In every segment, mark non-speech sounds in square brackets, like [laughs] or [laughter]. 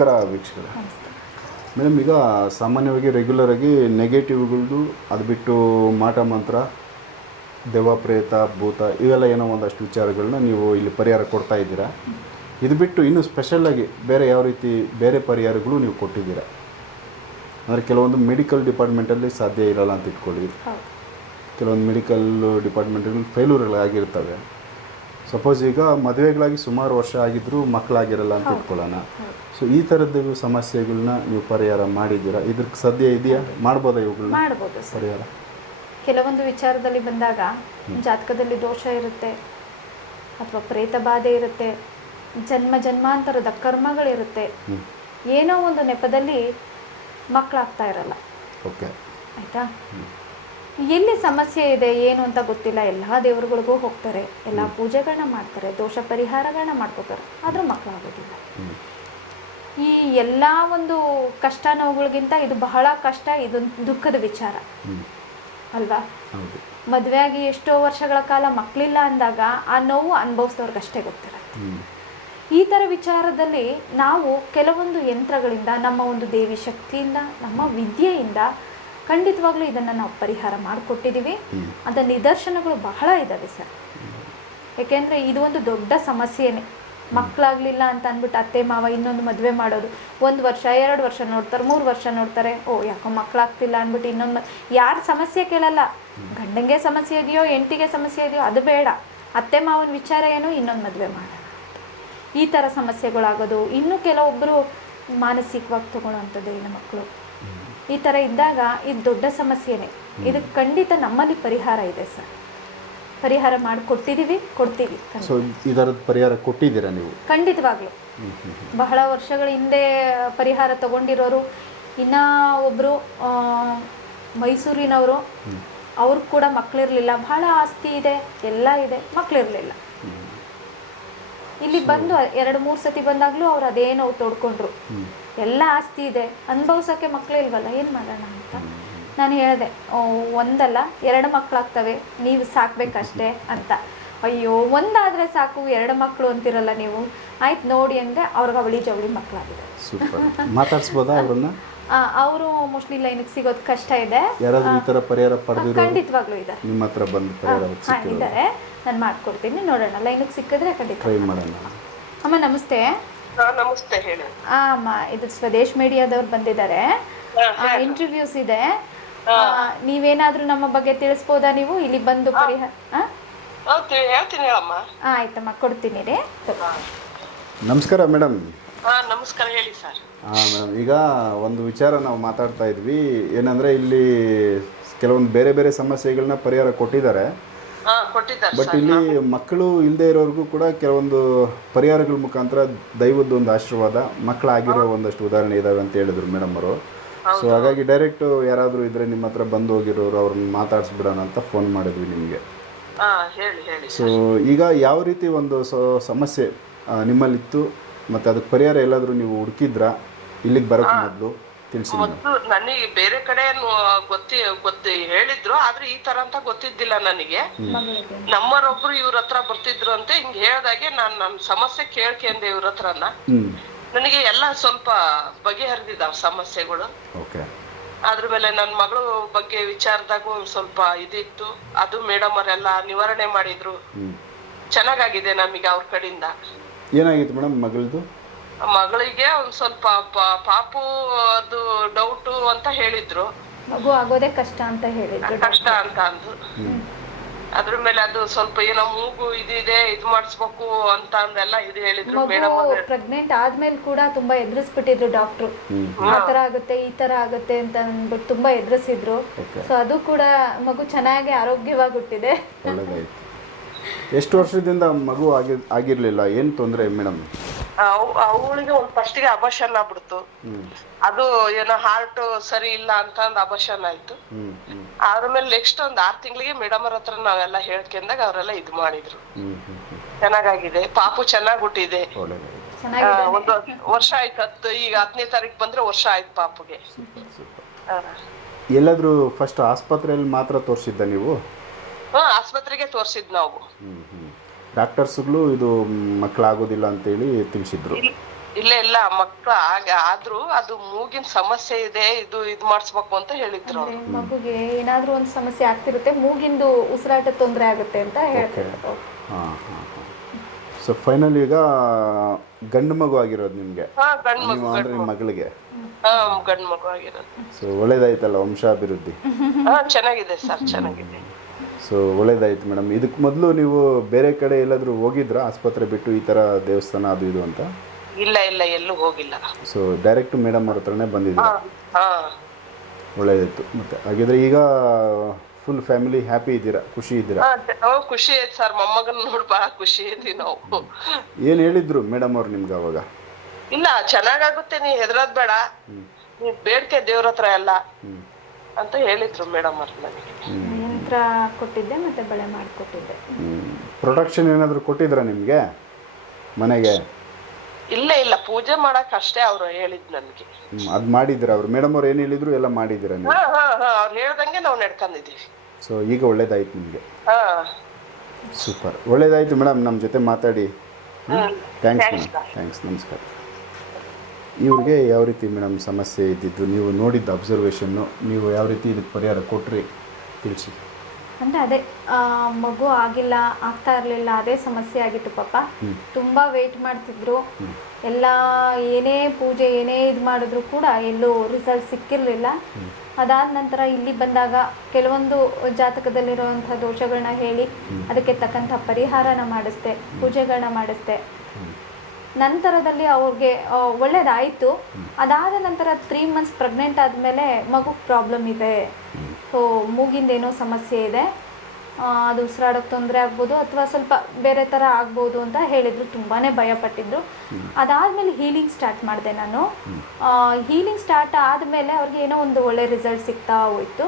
ನಮಸ್ಕಾರ ವೀಕ್ಷಕರೇ. ಮೇಡಮ್ ಈಗ ಸಾಮಾನ್ಯವಾಗಿ ರೆಗ್ಯುಲರ್ ಆಗಿ ನೆಗೆಟಿವ್ಗಳದ್ದು ಅದು ಬಿಟ್ಟು ಮಾಟ ಮಂತ್ರ ದೆವ್ವ ಪ್ರೇತ ಭೂತ ಇವೆಲ್ಲ ಏನೋ ಒಂದಷ್ಟು ವಿಚಾರಗಳನ್ನ ನೀವು ಇಲ್ಲಿ ಪರಿಹಾರ ಕೊಡ್ತಾ ಇದ್ದೀರಾ. ಇದು ಬಿಟ್ಟು ಇನ್ನೂ ಸ್ಪೆಷಲ್ಲಾಗಿ ಬೇರೆ ಯಾವ ರೀತಿ ಬೇರೆ ಪರಿಹಾರಗಳು ನೀವು ಕೊಟ್ಟಿದ್ದೀರಾ? ಅಂದರೆ ಕೆಲವೊಂದು ಮೆಡಿಕಲ್ ಡಿಪಾರ್ಟ್ಮೆಂಟಲ್ಲಿ ಸಾಧ್ಯ ಇರಲ್ಲ ಅಂತ ಇಟ್ಕೊಳ್ಳಿ ಕೆಲವೊಂದು ಮೆಡಿಕಲ್ ಡಿಪಾರ್ಟ್ಮೆಂಟ್ಗಳು ಫೇಲ್ಯೂರ್ಗಳಾಗಿರ್ತವೆ ಸಪೋಸ್ ಈಗ ಮದುವೆಗಳಾಗಿ ಸುಮಾರು ವರ್ಷ ಆಗಿದ್ರೂ ಮಕ್ಕಳಾಗಿರಲ್ಲ ಅಂತ ಇಟ್ಕೊಳ್ಳೋಣ. ಸೊ ಈ ಥರದ್ದು ಸಮಸ್ಯೆಗಳನ್ನ ನೀವು ಪರಿಹಾರ ಮಾಡಿದ್ದೀರಾ? ಇದಕ್ಕೆ ಸದ್ಯ ಇದೆಯಾ? ಮಾಡ್ಬೋದಾ ಇವುಗಳನ್ನ ಮಾಡ್ಬೋದು ಸರ್. ಪರಿಹಾರ? ಕೆಲವೊಂದು ವಿಚಾರದಲ್ಲಿ ಬಂದಾಗ ಜಾತಕದಲ್ಲಿ ದೋಷ ಇರುತ್ತೆ ಅಥವಾ ಪ್ರೇತ ಬಾಧೆ ಇರುತ್ತೆ ಜನ್ಮ ಜನ್ಮಾಂತರದ ಕರ್ಮಗಳಿರುತ್ತೆ. ಏನೋ ಒಂದು ನೆಪದಲ್ಲಿ ಮಕ್ಕಳಾಗ್ತಾ ಇರಲ್ಲ. ಓಕೆ ಆಯ್ತಾ? ಎಲ್ಲಿ ಸಮಸ್ಯೆ ಇದೆ ಏನು ಅಂತ ಗೊತ್ತಿಲ್ಲ. ಎಲ್ಲ ದೇವರುಗಳಿಗೂ ಹೋಗ್ತಾರೆ. ಎಲ್ಲ ಪೂಜೆಗಳನ್ನ ಮಾಡ್ತಾರೆ ದೋಷ ಪರಿಹಾರಗಳನ್ನ ಮಾಡ್ಕೋತಾರೆ. ಆದರೂ ಮಕ್ಕಳಾಗೋದಿಲ್ಲ ಆಗೋದಿಲ್ಲ ಈ ಎಲ್ಲ ಒಂದು ಕಷ್ಟ ನೋವುಗಳಿಗಿಂತ ಇದು ಬಹಳ ಕಷ್ಟ ಇದು ದುಃಖದ ವಿಚಾರ. ಅಲ್ವಾ? ಮದುವೆಯಾಗಿ ಮದುವೆ ಆಗಿ ಎಷ್ಟೋ ವರ್ಷಗಳ ಕಾಲ ಮಕ್ಕಳಿಲ್ಲ ಅಂದಾಗ ಆ ನೋವು ಅನುಭವಿಸಿದವ್ರಿಗಷ್ಟೇ ಗೊತ್ತಿರುತ್ತೆ. ಈ ಥರ ವಿಚಾರದಲ್ಲಿ ನಾವು ಕೆಲವೊಂದು ಯಂತ್ರಗಳಿಂದ ನಮ್ಮ ಒಂದು ದೇವಿ ಶಕ್ತಿಯಿಂದ ನಮ್ಮ ವಿದ್ಯೆಯಿಂದ ಖಂಡಿತವಾಗ್ಲೂ ಇದನ್ನು ನಾವು ಪರಿಹಾರ ಮಾಡಿಕೊಟ್ಟಿದ್ದೀವಿ ಅಂತ ಅದರ ನಿದರ್ಶನಗಳು ಬಹಳ ಇದ್ದಾವೆ ಸರ್. ಏಕೆಂದರೆ ಇದು ಒಂದು ದೊಡ್ಡ ಸಮಸ್ಯೆನೇ. ಮಕ್ಕಳಾಗಲಿಲ್ಲ ಅಂತ ಅಂದ್ಬಿಟ್ಟು ಅತ್ತೆ ಮಾವ ಇನ್ನೊಂದು ಮದುವೆ ಮಾಡೋದು. ಒಂದು ವರ್ಷ ಎರಡು ವರ್ಷ ನೋಡ್ತಾರೆ ಮೂರು ವರ್ಷ ನೋಡ್ತಾರೆ. ಓ ಯಾಕೋ ಮಕ್ಕಳಾಗ್ತಿಲ್ಲ ಅಂದ್ಬಿಟ್ಟು ಇನ್ನೊಂದು ಯಾರು ಸಮಸ್ಯೆ ಕೇಳಲ್ಲ. ಗಂಡಂಗೆ ಸಮಸ್ಯೆ ಇದೆಯೋ ಎಂಟಿಗೆ ಸಮಸ್ಯೆ ಇದೆಯೋ ಅದು ಬೇಡ. ಅತ್ತೆ ಮಾವನ ವಿಚಾರ ಏನು ಇನ್ನೊಂದು ಮದುವೆ ಮಾಡೋಣ ಈ ಥರ ಸಮಸ್ಯೆಗಳಾಗೋದು. ಇನ್ನೂ ಕೆಲವೊಬ್ಬರು ಮಾನಸಿಕವಾಗಿ ತಗೊಳ್ಳೋವಂಥದ್ದು ಹೆಣ್ಣು ಮಕ್ಕಳು ಈ ಥರ ಇದ್ದಾಗ ಇದು ದೊಡ್ಡ ಸಮಸ್ಯೆನೇ. ಇದು ಖಂಡಿತ ನಮ್ಮಲ್ಲಿ ಪರಿಹಾರ ಇದೆ ಸರ್. ಪರಿಹಾರ ಮಾಡಿಕೊಟ್ಟಿದ್ದೀವಿ ಕೊಡ್ತೀವಿ. ಸೊ ಇದರ ಪರಿಹಾರ ಕೊಟ್ಟಿದ್ದೀರಾ ನೀವು? ಖಂಡಿತವಾಗ್ಲೂ. ಬಹಳ ವರ್ಷಗಳ ಹಿಂದೆ ಪರಿಹಾರ ತಗೊಂಡಿರೋರು. ಇನ್ನ ಒಬ್ಬರು ಮೈಸೂರಿನವರು. ಅವ್ರು ಕೂಡ ಮಕ್ಕಳಿರಲಿಲ್ಲ ಬಹಳ ಆಸ್ತಿ ಇದೆ ಎಲ್ಲ ಇದೆ ಮಕ್ಕಳಿರಲಿಲ್ಲ ಇಲ್ಲಿ ಬಂದು ಎರಡು ಮೂರು ಸತಿ ಬಂದಾಗಲೂ ಅವ್ರು ಅದೇ ನೋವು ತೋಡ್ಕೊಂಡ್ರು. ಎಲ್ಲ ಆಸ್ತಿ ಇದೆ. ಅನುಭವಿಸೋಕ್ಕೆ ಮಕ್ಕಳು ಇಲ್ವಲ್ಲ? ಏನು ಮಾಡೋಣ ಅಂತ. ನಾನು ಹೇಳಿದೆ ಒಂದಲ್ಲ ಎರಡು ಮಕ್ಕಳಾಗ್ತವೆ ನೀವು ಸಾಕಬೇಕಷ್ಟೇ ಅಂತ. ಅಯ್ಯೋ ಒಂದಾದರೆ ಸಾಕು ಎರಡು ಮಕ್ಕಳು ಅಂತಿರಲ್ಲ ನೀವು. ಆಯ್ತು ನೋಡಿ ಅಂದರೆ ಅವ್ರಿಗೆ ಅವಳಿ ಜವಳಿ ಮಕ್ಕಳಾಗಿದೆ ಮಾತಾಡ್ಸ್ಬೋದಾ ಅವ್ರನ್ನ? [laughs] ಅವರು ಮೋಸ್ಟ್ಲಿ ಲೈನಿಗೆ ಸಿಗೋದು ಕಷ್ಟ ಇದೆ. ಪರಿಹಾರ ಖಂಡಿತವಾಗ್ಲೂ ಇದೆ. ನಿಮ್ಮ ಹತ್ರ ಬಂದು ಇದ್ದಾರೆ ನಾನು ಮಾಡ್ಕೊಡ್ತೀನಿ ನೋಡೋಣ. ಲೈನಿಗೆ ಸಿಕ್ಕಿದ್ರೆ ಖಂಡಿತ ಟ್ರೈ ಮಾಡೋಣ. ಅಮ್ಮ ನಮಸ್ತೆ. ನಮಸ್ತೆ ಹೇಳಿ. ಅಮ್ಮ ಇದು ಸ್ವದೇಶ್ ಮೀಡಿಯಾದವ್ರು ಬಂದಿದ್ದಾರೆ. ಇಂಟರ್ವ್ಯೂಸ್ ಇದೆ. ನೀವೇನಾದ್ರೂ ನಮ್ಮ ಬಗ್ಗೆ ತಿಳಿಸ್ಬೋದಾ ನೀವು? ಇಲ್ಲಿ ಬಂದು ಪರಿಹಾರ ಓಕೆ ಹೇಳ್ತೀನಿ ಹೇಳಮ್ಮ. ಆಯ್ತಮ್ಮ ಕೊಡ್ತೀನಿ ರೀ. ನಮಸ್ಕಾರ ಮೇಡಮ್. ಹಾ ನಮಸ್ಕಾರ ಹೇಳಿ ಸರ್. ಹಾಂ ಮೇಡಮ್ ಈಗ ಒಂದು ವಿಚಾರ ನಾವು ಮಾತಾಡ್ತಾ ಇದ್ವಿ. ಏನಂದರೆ ಇಲ್ಲಿ ಕೆಲವೊಂದು ಬೇರೆ ಬೇರೆ ಸಮಸ್ಯೆಗಳನ್ನ ಪರಿಹಾರ ಕೊಟ್ಟಿದ್ದಾರೆ. ಬಟ್ ಇಲ್ಲಿ ಮಕ್ಕಳು ಇಲ್ಲದೆ ಇರೋರಿಗೂ ಕೂಡ ಕೆಲವೊಂದು ಪರಿಹಾರಗಳ ಮುಖಾಂತರ ದೈವದ ಒಂದು ಆಶೀರ್ವಾದ ಮಕ್ಕಳಾಗಿರೋ ಒಂದಷ್ಟು ಉದಾಹರಣೆ ಇದಾವೆ ಅಂತ ಹೇಳಿದ್ರು ಮೇಡಮ್ ಅವರು. ಸೊ ಹಾಗಾಗಿ ಡೈರೆಕ್ಟ್ ಯಾರಾದರೂ ಇದ್ರೆ ನಿಮ್ಮ ಹತ್ರ ಬಂದು ಹೋಗಿರೋರು ಅವ್ರನ್ನ ಮಾತಾಡಿಸ್ಬಿಡೋಣ ಅಂತ ಫೋನ್ ಮಾಡಿದ್ವಿ ನಿಮಗೆ. ಸೊ ಈಗ ಯಾವ ರೀತಿ ಒಂದು ಸಮಸ್ಯೆ ನಿಮ್ಮಲ್ಲಿತ್ತು? ಮತ್ತು ಅದಕ್ಕೆ ಪರಿಹಾರ ಎಲ್ಲಾದರೂ ನೀವು ಹುಡುಕಿದ್ರಾ? ಇಲ್ಲಿಗೆ ಬರೋಕೆ ಮೊದಲು? ತಿಳಿಸಿ ಮೊದ್ಲು ನನಗೆ ಬೇರೆ ಕಡೆ ಗೊತ್ತಿ ಗೊತ್ತಿ ಹೇಳಿದ್ರು ಆದ್ರೆ ಈ ತರ ಅಂತ ಗೊತ್ತಿದ್ದಿಲ್ಲ ನನಗೆ. ನಮ್ಮರೊಬ್ರು ಇವ್ರ ಹತ್ರ ಬರ್ತಿದ್ರು ಅಂತ ಹಿಂಗ್ ಹೇಳ್ದಾಗೆ ನಾನ್ ನನ್ ಸಮಸ್ಯೆ ಕೇಳ್ಕೊಂಡೆ ಇವ್ರ ಹತ್ರನ. ನನಗೆ ಎಲ್ಲ ಸ್ವಲ್ಪ ಬಗೆಹರಿದ ಸಮಸ್ಯೆಗಳು. ಅದ್ರ ಮೇಲೆ ನನ್ನ ಮಗಳು ಬಗ್ಗೆ ವಿಚಾರದಾಗೂ ಸ್ವಲ್ಪ ಇದಿತ್ತು. ಅದು ಮೇಡಮ್ ಅವರೆಲ್ಲ ನಿವಾರಣೆ ಮಾಡಿದ್ರು. ಚೆನ್ನಾಗಾಗಿದೆ ನಮಗೆ ಅವ್ರ ಕಡೆಯಿಂದ. ಏನಾಗಿತ್ತು ಮೇಡಮ್ ಮಗಳದು ಮಗಳಿಗೆ ಒಂದ್ ಸ್ವಲ್ಪ ಪಾಪು ಅದು ಡೌಟು ಅಂತ ಹೇಳಿದ್ರು. ಮಗು ಆಗೋದೇ ಕಷ್ಟ ಅಂತ ಹೇಳಿದ್ರು. ಕಷ್ಟ ಅಂತ ಅಂದ್ರು. ಅದ್ರ ಮೇಲೆ ಅದು ಸ್ವಲ್ಪ ಏನೋ ಮೂಗು ಇದಿದೆ ಇದು ಮಾಡಿಸ್ಬೇಕು ಅಂತ ಅಂದೆಲ್ಲ ಇದು ಹೇಳಿದ್ರು ಮೇಡಮ್ ಮಗು ಪ್ರೆಗ್ನೆಂಟ್ ಆದ್ಮೇಲೆ ಕೂಡ ತುಂಬಾ ಎದುರಿಸ್ಬಿಟ್ಟಿದ್ರು ಡಾಕ್ಟ್ರು ಆ ತರ ಆಗುತ್ತೆ ಈ ತರ ಆಗುತ್ತೆ ಅಂತ ಅಂದ್ಬಿಟ್ಟು ತುಂಬಾ ಎದುರಿಸಿದ್ರು. ಸೊ ಅದು ಕೂಡ ಮಗು ಚೆನ್ನಾಗಿ ಆರೋಗ್ಯವಾಗಿ ಹುಟ್ಟಿದೆ ಎಷ್ಟು ವರ್ಷದಿಂದ ಮಗು ಆಗಿ ಆಗಿರ್ಲಿಲ್ಲ? ಏನ್ ತೊಂದರೆ ಮೇಡಮ್? ಅವಳಿಗೆ ಒಂದ್ ಫಸ್ಟಿಗೆ ಅಬರ್ಷನ್ ಆಗ್ಬಿಡ್ತು. ಅದು ಏನೋ ಹಾರ್ಟ್ ಸರಿ ಇಲ್ಲ ಅಂತ ಅಂದ್ ಅಬರ್ಷನ್ ಆಯ್ತು. ಆದ್ಮೇಲೆ ನೆಕ್ಸ್ಟ್ ಒಂದ್ ಆರ್ ತಿಂಗಳಿಗೆ ಮೇಡಮ್ ಅವ್ರ ಹತ್ರ ನಾವೆಲ್ಲ ಹೇಳ್ಕೊಂಡಾಗ ಅವರೆಲ್ಲ ಇದ್ ಮಾಡಿದ್ರು. ಚೆನ್ನಾಗಾಗಿದೆ. ಪಾಪು ಚೆನ್ನಾಗ್ ಹುಟ್ಟಿದೆ. ಒಂದು ವರ್ಷ ಆಯ್ತು ಹತ್ತು ಈಗ ಹತ್ತನೇ ತಾರೀಕು ಬಂದ್ರೆ ವರ್ಷ ಆಯ್ತು ಪಾಪುಗೆ. ಎಲ್ಲಾದ್ರೂ ಎಲ್ಲಾದರೂ ಫಸ್ಟ್ ಆಸ್ಪತ್ರೆಯಲ್ಲಿ ಮಾತ್ರ ತೋರಿಸಿದ್ದ ನೀವು? ಹ್ಮ್ ಆಸ್ಪತ್ರೆಗೆ ತೋರ್ಸಿದ್ ನಾವು. ಡಾಕ್ಟರ್ಸ್ಗಳು ಇದು ಮಕ್ಕಳಾಗೋದಿಲ್ಲ ಅಂತೇಳಿ ತಿಳಿಸಿದ್ರು. ಇಲ್- ಇಲ್ಲ ಇಲ್ಲ ಮಕ್ಳು ಆಗ ಆದ್ರೂ ಅದು ಮೂಗಿನ ಸಮಸ್ಯೆ ಇದೆ ಇದು ಇದು ಮಾಡಿಸ್ಬೇಕು ಅಂತ ಹೇಳಿದ್ರು ಮಗುಗೆ ಏನಾದ್ರೂ ಒಂದು ಸಮಸ್ಯೆ ಆಗ್ತಿರುತ್ತೆ ಮೂಗಿಂದು ಉಸಿರಾಟ ತೊಂದರೆ ಆಗುತ್ತೆ ಅಂತ ಹೇಳ್ತಾರೆ. ಹಾಂ ಹಾಂ ಹಾಂ. ಸೊ ಫೈನಲ್ ಈಗ ಗಂಡು ಮಗು ಆಗಿರೋದು ನಿಮಗೆ. ಹಾ ಗಂಡ್ ಮಗು ನೀವು ಅಂದರೆ ನಿಮ್ಮ ಮಗಳಿಗೆ. ಹಾ ಗಂಡ್ ಮಗು ಆಗಿರೋದು. ಸೊ ಒಳ್ಳೇದಾಯ್ತಲ್ಲ ವಂಶಾಭಿವೃದ್ಧಿ? ಹಾ ಚೆನ್ನಾಗಿದೆ ಸರ್ ಚೆನ್ನಾಗಿದೆ. ಸೊ ಒಳ್ಳೇದಾಯ್ತು ಮೇಡಮ್. ಇದಕ್ಕೆ ಮೊದಲು ನೀವು ಬೇರೆ ಕಡೆ ಎಲ್ಲಾದರೂ ಹೋಗಿದ್ರಾ? ಆಸ್ಪತ್ರೆ ಬಿಟ್ಟು ಈ ಥರ ದೇವಸ್ಥಾನ ಅದು ಇದು ಅಂತ? ಇಲ್ಲ ಇಲ್ಲ ಎಲ್ಲೂ ಹೋಗಿಲ್ಲ. ಸೊ ಡೈರೆಕ್ಟ್ ಮೇಡಮ್ ಅವ್ರ ಹತ್ರನೇ ಬಂದಿದ್ದೀರಾ? ಹಾ ಮತ್ತೆ ಹಾಗಿದ್ರೆ ಈಗ ಫುಲ್ ಫ್ಯಾಮಿಲಿ ಹ್ಯಾಪಿ ಇದ್ದೀರಾ? ಖುಷಿ ಇದ್ದೀರಾ? ಹಾ, ಖುಷಿ ಆಯ್ತು ಸರ್. ಮೊಮ್ಮಗನ್ ನೋಡಿ ಬಹಳ ಖುಷಿ ಐತಿ ನಾವು. ಏನು ಹೇಳಿದ್ರು ಮೇಡಮ್ ಅವ್ರು ನಿಮ್ಗೆ ಅವಾಗ? ಇಲ್ಲ ಚೆನ್ನಾಗಾಗುತ್ತೆ. ನೀ ಹೆದರೋದ್ ಬೇಡ. ನೀ ಬೇಡ್ಕೆ ದೇವ್ರ ಹತ್ರ ಎಲ್ಲ. ಅಂತ ಹೇಳಿದ್ರು ಮೇಡಮ್ ಅವ್ರು ನನಗೆ. ಯಂತ್ರ ಕೊಟ್ಟಿದ್ದೆ ಮತ್ತೆ ಬಳೆ ಮಾಡಿಕೊಟ್ಟಿದ್ದೆ. ಪ್ರೊಡಕ್ಷನ್ ಏನಾದರೂ ಕೊಟ್ಟಿದ್ರಾ ನಿಮಗೆ? ಮನೆಗೆ? ಇಲ್ಲ ಇಲ್ಲ. ಪೂಜೆ ಮಾಡಕ್ ಅಷ್ಟೇ ಅವ್ರು ಹೇಳಿದ್ ನನ್ಗೆ. ಅದು ಮಾಡಿದ್ದೀರಾ ಅವ್ರು? ಮೇಡಮ್ ಅವ್ರು ಏನು ಹೇಳಿದ್ರು ಎಲ್ಲ ಮಾಡಿದ್ದೀರಾ ನೀವು? ಹಾ ಹಾ ಹಾ. ಅವ್ರು ಹೇಳ್ದಂಗೆ ನಾವು ನಡ್ಕೊಂಡಿದೀವಿ ಸೊ ಈಗ ಒಳ್ಳೇದಾಯ್ತು ನಿಮಗೆ? ಹಾ. ಸೂಪರ್ ಒಳ್ಳೇದಾಯ್ತು ಮೇಡಮ್ ನಮ್ಮ ಜೊತೆ ಮಾತಾಡಿ. ಹ್ಮ್. ಥ್ಯಾಂಕ್ಸ್ ಮೇಡಮ್ ಥ್ಯಾಂಕ್ಸ್ ನಮಸ್ಕಾರ. ಇವ್ರಿಗೆ ಯಾವ ರೀತಿ ಮೇಡಮ್ ಸಮಸ್ಯೆ ಇದ್ದಿದ್ದು ನೀವು ನೋಡಿದ್ದ ಅಬ್ಸರ್ವೇಷನ್ನು ನೀವು ಯಾವ ರೀತಿ ಇದಕ್ಕೆ ಪರಿಹಾರ ಕೊಟ್ರಿ ತಿಳಿಸಿ. ಅಂದ್ರೆ ಅದೇ ಮಗು ಆಗಿಲ್ಲ ಆಗ್ತಾ ಇರಲಿಲ್ಲ ಅದೇ ಸಮಸ್ಯೆ ಆಗಿತ್ತು ಪಾಪ. ತುಂಬಾ ವೆಯ್ಟ್ ಮಾಡ್ತಿದ್ರು. ಎಲ್ಲ ಏನೇ ಪೂಜೆ ಏನೇ ಇದು ಮಾಡಿದ್ರು ಕೂಡ ಎಲ್ಲೂ ರಿಸಲ್ಟ್ ಸಿಕ್ಕಿರಲಿಲ್ಲ. ಅದಾದ ನಂತರ ಇಲ್ಲಿ ಬಂದಾಗ ಕೆಲವೊಂದು ಜಾತಕದಲ್ಲಿರುವಂಥ ದೋಷಗಳನ್ನ ಹೇಳಿ ಅದಕ್ಕೆ ತಕ್ಕಂಥ ಪರಿಹಾರನ ಮಾಡಿಸ್ದೆ ಪೂಜೆಗಳನ್ನ ಮಾಡಿಸ್ದೆ. ನಂತರದಲ್ಲಿ ಅವ್ರಿಗೆ ಒಳ್ಳೇದಾಯಿತು. ಅದಾದ ನಂತರ ತ್ರೀ ಮಂತ್ಸ್ ಪ್ರೆಗ್ನೆಂಟ್ ಆದಮೇಲೆ ಮಗು ಪ್ರಾಬ್ಲಮ್ ಇದೆ. ಸೊ ಮೂಗಿಂದೇನೋ ಸಮಸ್ಯೆ ಇದೆ. ಅದು ಉಸಿರಾಡೋಕ್ಕೆ ತೊಂದರೆ ಆಗ್ಬೋದು ಅಥವಾ ಸ್ವಲ್ಪ ಬೇರೆ ಥರ ಆಗ್ಬೋದು ಅಂತ ಹೇಳಿದರು ತುಂಬಾ ಭಯಪಟ್ಟಿದ್ರು. ಅದಾದಮೇಲೆ ಹೀಲಿಂಗ್ ಸ್ಟಾರ್ಟ್ ಮಾಡಿದೆ ನಾನು. ಹೀಲಿಂಗ್ ಸ್ಟಾರ್ಟ್ ಆದಮೇಲೆ ಅವ್ರಿಗೆ ಏನೋ ಒಂದು ಒಳ್ಳೆ ರಿಸಲ್ಟ್ ಸಿಗ್ತಾ ಹೋಯಿತು.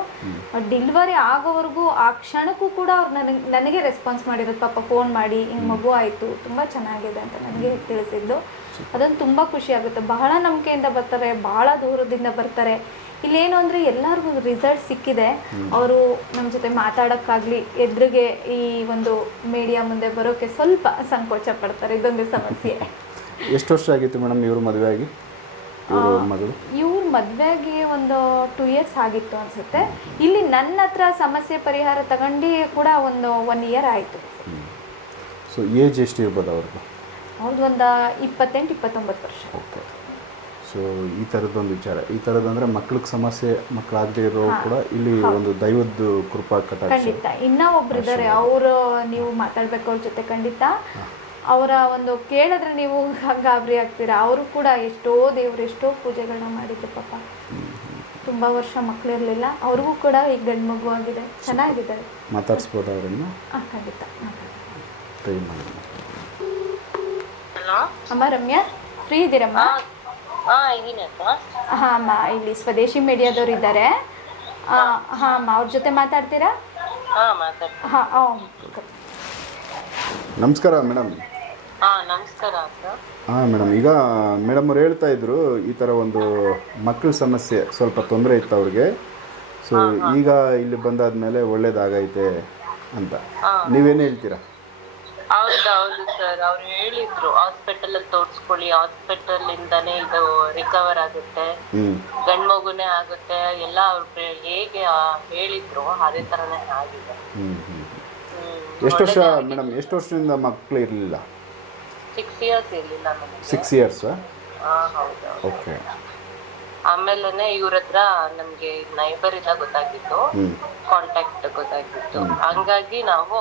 ಡಿಲ್ವರಿ ಆಗೋವರೆಗೂ ಆ ಕ್ಷಣಕ್ಕೂ ಕೂಡ ಅವ್ರು ನನಗೆ ನನಗೆ ರೆಸ್ಪಾನ್ಸ್ ಮಾಡಿರೋದು ಪಾಪ ಫೋನ್ ಮಾಡಿ ಹಿಂಗೆ ಮಗು ಆಯಿತು ತುಂಬ ಚೆನ್ನಾಗಿದೆ ಅಂತ ನನಗೆ ತಿಳಿಸಿದ್ದು. ಅದೊಂದು ತುಂಬ ಖುಷಿ ಆಗುತ್ತೆ. ಬಹಳ ನಂಬಿಕೆಯಿಂದ ಬರ್ತಾರೆ ಬಹಳ ದೂರದಿಂದ ಬರ್ತಾರೆ. ಇಲ್ಲೇನು ಅಂದರೆ ಎಲ್ಲರಿಗೂ ರಿಸಲ್ಟ್ ಸಿಕ್ಕಿದೆ. ಅವರು ನಮ್ಮ ಜೊತೆ ಮಾತಾಡೋಕ್ಕಾಗಲಿ ಎದುರಿಗೆ ಈ ಒಂದು ಮೀಡಿಯಾ ಮುಂದೆ ಬರೋಕ್ಕೆ ಸ್ವಲ್ಪ ಸಂಕೋಚ ಪಡ್ತಾರೆ. ಇದೊಂದು ಸಮಸ್ಯೆ. [laughs] ಎಷ್ಟು ವರ್ಷ ಆಗಿತ್ತು ಮೇಡಮ್ ಇವರು ಮದುವೆ ಆಗಿ? ಇವ್ರ ಮದುವೆ ಇವ್ರ ಮದುವೆಗೆ ಒಂದು ಟೂ ಇಯರ್ಸ್ ಆಗಿತ್ತು ಅನ್ಸುತ್ತೆ. ಇಲ್ಲಿ ನನ್ನ ಹತ್ರ ಸಮಸ್ಯೆ ಪರಿಹಾರ ತಗೊಂಡು ಕೂಡ ಒಂದು ಒನ್ ಇಯರ್ ಆಯಿತು. ಸೊ ಏಜ್ ಎಷ್ಟು ಇರ್ಬೋದು ಅವ್ರದ್ದು ಅವ್ರದ್ದು ಒಂದು ಇಪ್ಪತ್ತೆಂಟು ಇಪ್ಪತ್ತೊಂಬತ್ತು ವರ್ಷ. ಓಕೆ. ಸೊ ಈ ಥರದ್ದೊಂದು ವಿಚಾರ. ಈ ಥರದಂದರೆ ಮಕ್ಳಿಗೆ ಸಮಸ್ಯೆ ಮಕ್ಕಳಾಗದೇ ಇರೋ ಕೂಡ ಇಲ್ಲಿ ಒಂದು ದೈವದ ಕೃಪಾ ಕಟಾಕ್ಷ. ಖಂಡಿತ. ಇನ್ನೂ ಒಬ್ರು ಇದ್ದಾರೆ ಅವರು ನೀವು ಮಾತಾಡ್ಬೇಕು ಅವ್ರ ಜೊತೆ ಖಂಡಿತ. ಅವರ ಒಂದು ಕೇಳಿದ್ರೆ ನೀವು ಗಾಬರಿ ಆಗ್ತೀರಾ? ಅವರು ಕೂಡ ಎಷ್ಟೋ ದೇವ್ರು ಎಷ್ಟೋ ಪೂಜೆಗಳನ್ನ ಮಾಡಿದ್ರು ಪಾಪ. ತುಂಬ ವರ್ಷ ಮಕ್ಕಳಿರಲಿಲ್ಲ ಅವ್ರಿಗೂ ಕೂಡ ಈಗ ಗಂಡು ಮಗು ಆಗಿದೆ. ಚೆನ್ನಾಗಿದ್ದಾರೆ. ಮಾತಾಡಿಸ್ಬೋದು ಅವರನ್ನು? ಹಾಂ ಖಂಡಿತ. ಟ್ರೈ ಮಾಡಿ. ಹಲೋ ಅಮ್ಮ ರಮ್ಯಾ? ಫ್ರೀ ಇದ್ದೀರಮ್ಮ ಹಾ ಅಮ್ಮ ಇಲ್ಲಿ ಸ್ವದೇಶಿ ಮೀಡಿಯಾದವ್ರು ಇದ್ದಾರೆ. ಹಾಂ ಅಮ್ಮ ಅವ್ರ ಜೊತೆ ಮಾತಾಡ್ತೀರಾ? ಹಾ ನಮಸ್ಕಾರ ಮೇಡಮ್ ಹಾ ನಮಸ್ಕಾರ ಹಾಂ ಮೇಡಮ್ ಈಗ ಮೇಡಮ್ ಅವ್ರು ಹೇಳ್ತಾ ಇದ್ರು ಈ ಥರ ಒಂದು ಮಕ್ಕಳ ಸಮಸ್ಯೆ ಸ್ವಲ್ಪ ತೊಂದರೆ ಇತ್ತು ಅವ್ರಿಗೆ. ಸೊ ಈಗ ಇಲ್ಲಿ ಬಂದಾದ್ಮೇಲೆ ಒಳ್ಳೇದಾಗೈತೆ ಅಂತ. ನೀವೇನು ಹೇಳ್ತೀರಾ? ಹೌದೌದು ಸರ್ ಅವ್ರು ಹೇಳಿದ್ರು ಹಾಸ್ಪಿಟಲ್ ಅಲ್ಲಿ ತೋರಿಸ್ಕೊಳ್ಳಿ. ಹಾಸ್ಪಿಟಲ್ ಇಂದಾನೇ ಇದು ರಿಕವರ್ ಆಗುತ್ತೆ. ಗಂಡ್ ಮಗುನೇ ಆಗುತ್ತೆ. ಎಲ್ಲ ಅವ್ರು ಹೇಗೆ ಆ, ಹೇಳಿದ್ರು ಅದೇ ತರನೇ ಆಗಿದೆ. ಎಷ್ಟು ವರ್ಷ ಮೇಡಮ್ ಎಷ್ಟು ವರ್ಷದಿಂದ ಮಕ್ಕಳು ಇರಲಿಲ್ಲ? ಸಿಕ್ಸ್ ಇಯರ್ಸ್ ಇರ್ಲಿಲ್ಲ ನನಗೆ ಸಿಕ್ಸ್ ಇಯರ್ಸ್ ಹಾ ಹೌದಾ ಓಕೆ ಆಮೇಲೆ ಇವ್ರ ಹತ್ರ ನಮ್ಗೆ ನೈಬರ್ ಇಂದ ಗೊತ್ತಾಗಿತ್ತು ಹ್ಞೂ ಕಾಂಟ್ಯಾಕ್ಟ್ ಗೊತ್ತಾಗಿತ್ತು ಹಂಗಾಗಿ ನಾವು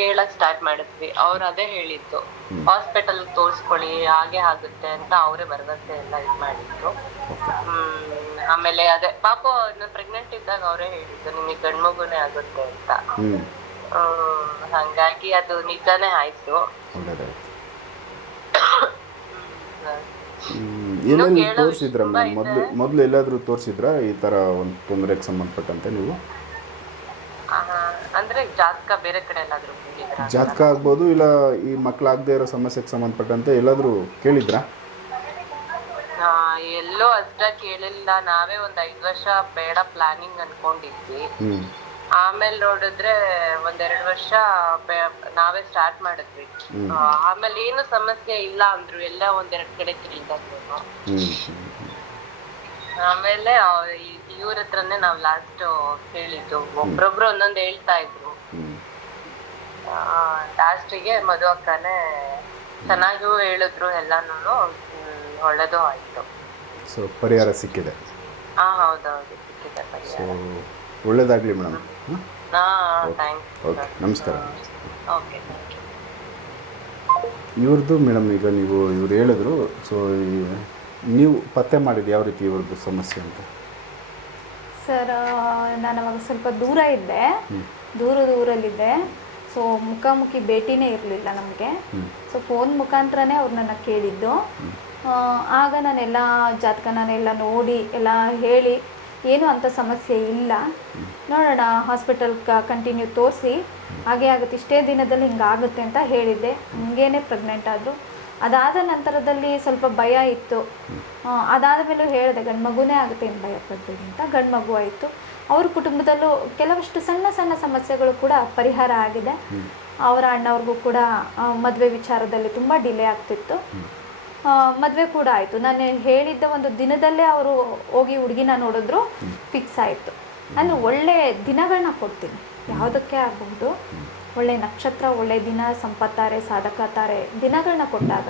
ಕೇಳಕ್ ಸ್ಟಾರ್ಟ್ ಮಾಡಿದ್ವಿ. ಅವ್ರು ಅದೇ ಹೇಳಿದ್ದು. ಹಾಸ್ಪಿಟಲ್ ತೋರ್ಸ್ಕೊಳ್ಳಿ ಹಾಗೆ ಆಗುತ್ತೆ ಅಂತ ಅವರೇ ಭರವಸೆ ಎಲ್ಲ ಇದ್ ಮಾಡಿದ್ರು ಹ್ಮ್ ಆಮೇಲೆ ಅದೇ ಪಾಪ ಪ್ರೆಗ್ನೆಂಟ್ ಇದ್ದಾಗ ಅವರೇ ಹೇಳಿದ್ದು ನಿಮಗೆ ಗಂಡ್ಮಗುನೇ ಆಗುತ್ತೆ ಅಂತ. ಹ್ಮ್. ಹಂಗಾಗಿ ಅದು ನಿಜಾನೇ ಆಯ್ತು. ಏನೇನು ತೋರಿಸಿದ್ರಮ್ಮ ತೋರಿಸಿದ್ರ ಮೊದಲು ಮೊದಲು ಎಲ್ಲಾದರೂ ತೋರಿಸಿದ್ರಾ ಈ ತರ ಒಂದು ತೊಂದರೆಗೆ ಸಂಬಂಧಪಟ್ಟಂತೆ ನೀವು? ಜಾತಕ ಬೇರೆ ಕಡೆ ಎಲ್ಲಾದ್ರೂ ಜಾತಕ ಆಗ್ಬೋದು ಇಲ್ಲ ಈ ಮಕ್ಕಳಾಗದೇ ಇರೋ ಸಮಸ್ಯೆಗೆ ಸಂಬಂಧಪಟ್ಟಂತೆ ಎಲ್ಲಾದರೂ ಕೇಳಿದ್ರಾ? ಆ, ಎಲ್ಲೋ ಅಷ್ಟ ಕೇಳಿಲ್ಲ. ನಾವೇ ಒಂದ್ ಐದ್ ವರ್ಷ ಬೇಡ ಪ್ಲಾನಿಂಗ್ ಅನ್ಕೊಂಡಿದ್ವಿ. ಹ್ಞೂ ಆಮೇಲೆ ನೋಡಿದ್ರೆ ಒಂದೆರಡು ವರ್ಷ ಬೆ- ನಾವೇ ಸ್ಟಾರ್ಟ್ ಮಾಡಿದ್ವಿ. ಆ, ಆಮೇಲೆ ಏನು ಸಮಸ್ಯೆ ಇಲ್ಲ ಅಂದ್ರು ಎಲ್ಲ ಒಂದೆರಡು ಕಡೆ ಹ್ಞೂ ಆಮೇಲೆ ಇವ್ರ ಹತ್ರನೇ ನಾವ್ ಲಾಸ್ಟ್ ಕೇಳಿದ್ದು. ಒಬ್ರೊಬ್ರು ಒಂದೊಂದ್ ಹೇಳ್ತಾ ಇದ್ರು. ಲಾಸ್ಟಿಗೆ ಮಧು ಅಕ್ಕನೇ ಚೆನ್ನಾಗೂ ಹೇಳಿದ್ರು ಎಲ್ಲಾನು ಒಳ್ಳೇದು ಆಯ್ತು. ಸೊ ಪರಿಹಾರ ಸಿಕ್ಕಿದೆ. ಹಾ ಹೌದೌದು ಸಿಕ್ಕಿದೆ ಸೊ ಒಳ್ಳೇದಾಗಲಿ ಮೇಡಮ್. ಹಾಂ ಹಾ ಥ್ಯಾಂಕ್ಸ್ ಓಕೆ ನಮಸ್ಕಾರ. ಓಕೆ ಥ್ಯಾಂಕ್ ಯು ಇವ್ರದ್ದು ಮೇಡಮ್ ಈಗ ನೀವು ಇವ್ರು ಹೇಳಿದ್ರು ಸೊ ನೀವು ಪತ್ತೆ ಮಾಡಿದ್ದು ಯಾವ ರೀತಿ ಇವ್ರದ್ದು ಸಮಸ್ಯೆ ಅಂತ? ಸರ್ ನಾನು ಅವಾಗ ಸ್ವಲ್ಪ ದೂರ ಇದ್ದೆ. ದೂರದ ಊರಲ್ಲಿದ್ದೆ. ಸೊ ಮುಖಾಮುಖಿ ಭೇಟಿನೇ ಇರಲಿಲ್ಲ ನಮಗೆ. ಸೊ ಫೋನ್ ಮುಖಾಂತರನೇ ಅವ್ರು ನನ್ನ ಕೇಳಿದ್ದು. ಆಗ ನಾನೆಲ್ಲ ಜಾತಕ ನಾನೆಲ್ಲ ನೋಡಿ ಎಲ್ಲ ಹೇಳಿ ಏನು ಅಂಥ ಸಮಸ್ಯೆ ಇಲ್ಲ. ನೋಡೋಣ ಹಾಸ್ಪಿಟಲ್ ಕಂಟಿನ್ಯೂ ತೋರಿಸಿ. ಹಾಗೆ ಆಗುತ್ತೆ ಇಷ್ಟೇ ದಿನದಲ್ಲಿ ಹಿಂಗಾಗುತ್ತೆ ಅಂತ ಹೇಳಿದ್ದೆ. ಹಿಂಗೇನೆ ಪ್ರೆಗ್ನೆಂಟ್ ಆದರು. ಅದಾದ ನಂತರದಲ್ಲಿ ಸ್ವಲ್ಪ ಭಯ ಇತ್ತು. ಅದಾದ ಮೇಲೂ ಹೇಳಿದೆ ಗಂಡು ಮಗುನೇ ಆಗುತ್ತೆ ಏನು ಭಯ ಪಡ್ಬೇಡಿ ಅಂತ. ಗಂಡು ಮಗು ಆಯಿತು. ಅವ್ರ ಕುಟುಂಬದಲ್ಲೂ ಕೆಲವಷ್ಟು ಸಣ್ಣ ಸಣ್ಣ ಸಮಸ್ಯೆಗಳು ಕೂಡ ಪರಿಹಾರ ಆಗಿದೆ. ಅವರ ಅಣ್ಣವ್ರಿಗೂ ಕೂಡ ಮದುವೆ ವಿಚಾರದಲ್ಲಿ ತುಂಬ ಡಿಲೇ ಆಗ್ತಿತ್ತು. ಮದುವೆ ಕೂಡ ಆಯಿತು. ನಾನು ಹೇಳಿದ್ದ ಒಂದು ದಿನದಲ್ಲೇ ಅವರು ಹೋಗಿ ಹುಡುಗಿನ ನೋಡಿದ್ರು ಫಿಕ್ಸ್ ಆಯಿತು. ನಾನು ಒಳ್ಳೆ ದಿನಗಳನ್ನ ಕೊಡ್ತೀನಿ. ಯಾವುದಕ್ಕೆ ಆಗಬಹುದು? ಒಳ್ಳೆ ನಕ್ಷತ್ರ ಒಳ್ಳೆ ದಿನ ಸಂಪತ್ತಾರೆ ಸಾಧಕ ತಾರೆ ದಿನಗಳನ್ನ ಕೊಟ್ಟಾಗ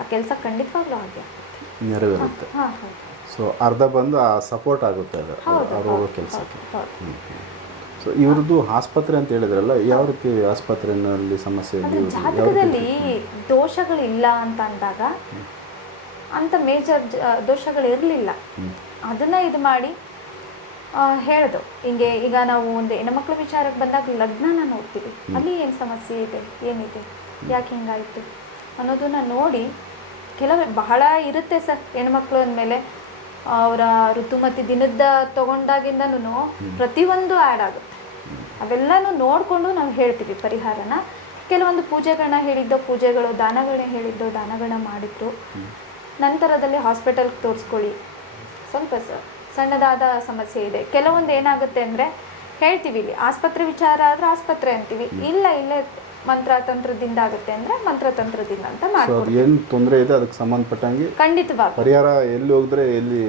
ಆ ಕೆಲಸ ಖಂಡಿತವಾಗ್ಲೂ ಹಾಗೆ ನೆರವೇರುತ್ತೆ. ಹಾಂ ಹೌದು ಸೊ ಅರ್ಧ ಬಂದು ಆ ಸಪೋರ್ಟ್ ಆಗುತ್ತೆ ಅದು ಅವ್ರ ಹೌದು, ಕೆಲಸಕ್ಕೆ. ಸೊ ಇವ್ರದ್ದು ಆಸ್ಪತ್ರೆ ಅಂತ ಹೇಳಿದ್ರಲ್ಲ ಯಾವ ರೀತಿ ಆಸ್ಪತ್ರೆಯಲ್ಲಿ ಸಮಸ್ಯೆ ಜಾತಕದಲ್ಲಿ ದೋಷಗಳಿಲ್ಲ ಅಂತ ಅಂದಾಗ ಅಂತ ಮೇಜರ್ ದೋಷಗಳು ಇರಲಿಲ್ಲ. ಅದನ್ನ ಇದು ಮಾಡಿ ಹೇಳ್ದು. ಹಿಂಗೆ ಈಗ ನಾವು ಒಂದು ಹೆಣ್ಮಕ್ಳ ವಿಚಾರಕ್ಕೆ ಬಂದಾಗ ಲಗ್ನನ ನೋಡ್ತೀವಿ. ಅಲ್ಲಿ ಏನು ಸಮಸ್ಯೆ ಇದೆ? ಏನಿದೆ? ಯಾಕೆ ಹಿಂಗಾಯಿತು? ಅನ್ನೋದನ್ನ ನೋಡಿ ಕೆಲವೇ ಬಹಳ ಇರುತ್ತೆ ಸರ್ ಹೆಣ್ಮಕ್ಳು ಅಂದಮೇಲೆ ಅವರ ಋತುಮತಿ ದಿನದ ತಗೊಂಡಾಗಿಂದನೂ ಪ್ರತಿಯೊಂದು ಆ್ಯಡ್ ಆಗುತ್ತೆ. ಅವೆಲ್ಲನೂ ನೋಡಿಕೊಂಡು ನಾವು ಹೇಳ್ತೀವಿ ಪರಿಹಾರನ. ಕೆಲವೊಂದು ಪೂಜೆಗಳನ್ನ ಹೇಳಿದ್ದೋ ಪೂಜೆಗಳು ದಾನಗಳನ್ನ ಹೇಳಿದ್ದೋ ದಾನಗಳನ್ನ ಮಾಡಿದ್ರು. ನಂತರದಲ್ಲಿ ಹಾಸ್ಪಿಟಲ್ಗೆ ತೋರಿಸ್ಕೊಳ್ಳಿ. ಸ್ವಲ್ಪ ಸಣ್ಣದಾದ ಸಮಸ್ಯೆ ಇದೆ. ಕೆಲವೊಂದು ಏನಾಗುತ್ತೆ ಅಂದರೆ ಹೇಳ್ತೀವಿ ಇಲ್ಲಿ ಆಸ್ಪತ್ರೆ ವಿಚಾರ ಆದರೆ ಆಸ್ಪತ್ರೆ ಅಂತೀವಿ. ಇಲ್ಲ ಇಲ್ಲೇ ಮಂತ್ರ ತಂತ್ರದಿಂದ ಆಗುತ್ತೆ ಅಂದ್ರೆ ಮಂತ್ರ ತಂತ್ರದಿಂದ ಅಂತ ಅದು ಏನು ತೊಂದರೆ ಇದೆ ಅದಕ್ಕೆ ಸಂಬಂಧಪಟ್ಟಂಗೆ ಖಂಡಿತವಾಗಿ ಪರಿಹಾರ ಎಲ್ಲಿ ಹೋಗಿದ್ರೆ ಎಲ್ಲಿ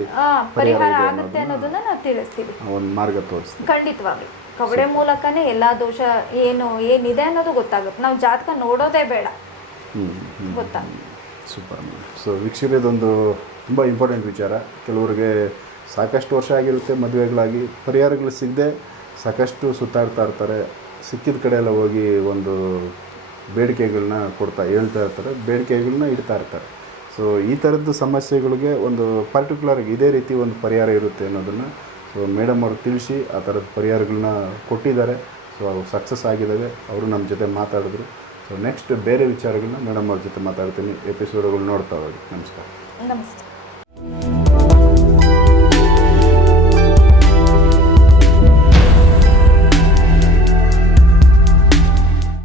ಪರಿಹಾರ ಆಗುತ್ತೆ ಅನ್ನೋದನ್ನ ನಾವು ತಿಳಿಸ್ತೀವಿ. ಒಂದು ಮಾರ್ಗ ತೋರಿಸ್ತೀವಿ. ಖಂಡಿತವಾಗಿ ಕವಡೆ ಮೂಲಕನೇ ಎಲ್ಲ ದೋಷ ಏನು ಏನಿದೆ ಅನ್ನೋದು ಗೊತ್ತಾಗುತ್ತೆ. ನಾವು ಜಾತಕ ನೋಡೋದೇ ಬೇಡ. ಗೊತ್ತಾ? ಸೂಪರ್ ಸೊ ವೀಕ್ಷಕರೇ ಇದೊಂದು ತುಂಬ ಇಂಪಾರ್ಟೆಂಟ್ ವಿಚಾರ. ಕೆಲವರಿಗೆ ಸಾಕಷ್ಟು ವರ್ಷ ಆಗಿರುತ್ತೆ ಮದುವೆಗಳಾಗಿ. ಪರಿಹಾರಗಳು ಸಿಗದೆ ಸಾಕಷ್ಟು ಸುತ್ತಾಡ್ತಾ ಇರ್ತಾರೆ. ಸಿಕ್ಕಿದ ಕಡೆ ಎಲ್ಲ ಹೋಗಿ ಒಂದು ಬೇಡಿಕೆಗಳನ್ನ ಕೊಡ್ತಾ ಹೇಳ್ತಾ ಇರ್ತಾರೆ ಬೇಡಿಕೆಗಳನ್ನ ಇಡ್ತಾ ಇರ್ತಾರೆ. ಸೊ ಈ ಥರದ್ದು ಸಮಸ್ಯೆಗಳಿಗೆ ಒಂದು ಪರ್ಟಿಕ್ಯುಲರ್ ಇದೇ ರೀತಿ ಒಂದು ಪರಿಹಾರ ಇರುತ್ತೆ ಅನ್ನೋದನ್ನು ಸೊ ಮೇಡಮ್ ಅವರು ತಿಳಿಸಿ ಆ ಥರದ ಪರಿಹಾರಗಳನ್ನ ಕೊಟ್ಟಿದ್ದಾರೆ. ಸೊ ಅವು ಸಕ್ಸಸ್ ಆಗಿದ್ದಾವೆ ಅವರು ನಮ್ಮ ಜೊತೆ ಮಾತಾಡಿದ್ರು. ಸೊ ನೆಕ್ಸ್ಟ್ ಬೇರೆ ವಿಚಾರಗಳನ್ನ ಮೇಡಮ್ ಅವ್ರ ಜೊತೆ ಮಾತಾಡ್ತೀನಿ. ಎಪಿಸೋಡ್ಗಳು ನೋಡ್ತಾ ಹೋಗಿ. ನಮಸ್ಕಾರ. ನಮಸ್ತೆ.